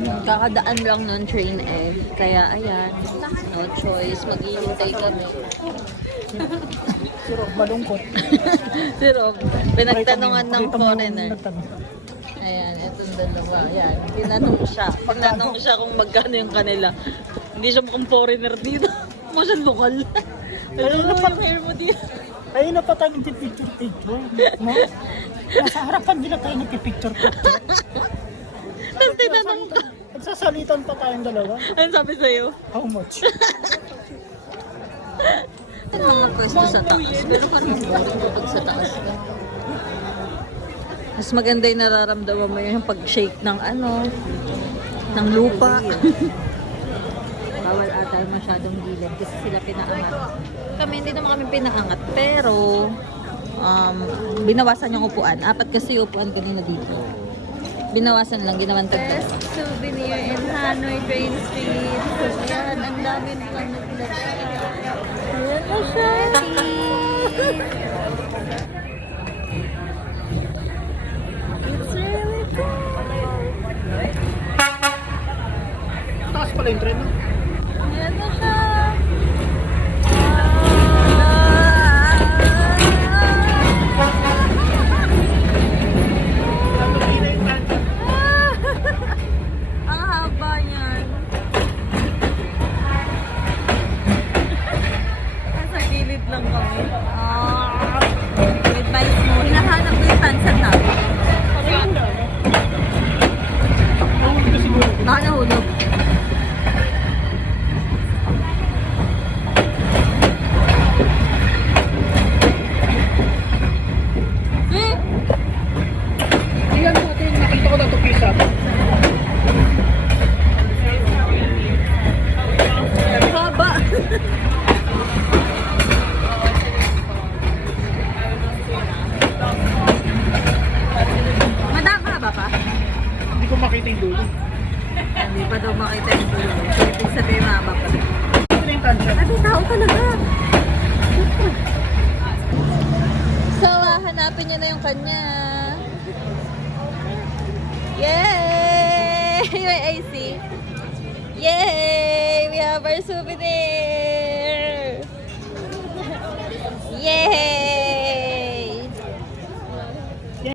Kakadaan lang nun train eh. Kaya ayan, no choice. Maghihintay kami. Pero malungkot. Si Rob, pinagtanungan ng Nakita mo yung foreigner. nagtanong. Ayan, itong dalawa. Ayan, tinanong siya kung magkano yung kanila. Hindi siya mukhang foreigner dito. Mukha siyang lokal. Pero yung hair mo dito. Ayun na pa tayo nagpipicture-picture. No? Nasa harapan nila tayo nagpipicture-picture. Tapos tinanong ko, Nagsasalitan pa tayong dalawa. ano sabi sa'yo? How much? Ano naman pwesto sa taas? Pero parang boring kapag sa taas ka. Mas maganda yung nararamdaman mo yung pag-shake ng ng lupa. Bawal ata masyadong gilid kasi sila pinaangat. Kami hindi naman kami pinaangat pero binawasan yung upuan. 4 kasi yung upuan kanina dito. Binawasan lang, ginawan tagpo. Best souvenir in Hanoi Train Street. Yan, ang dami nilang naglagay. Ayan na siya. It's really cool. Taas pala yung tren, no? Ayan na siya. Ang haba niyan. Nasa gilid lang kami. With my smooth. Hinahanap ko yung tansan namin. Mahulog na siguro. Baka nahulog. Iyan po ito yung nakita ko na ito pisa. Ang haba. Madama ba pa? Hindi ko makita yung dulo. Hindi pa daw makita yung dulo. So, ibig sabihin mahaba pa rin. Ito na yung tansya. Ay, tao talaga. So, hanapin niya na yung kanya. Yay! May IC. Yay! We have our souvenir!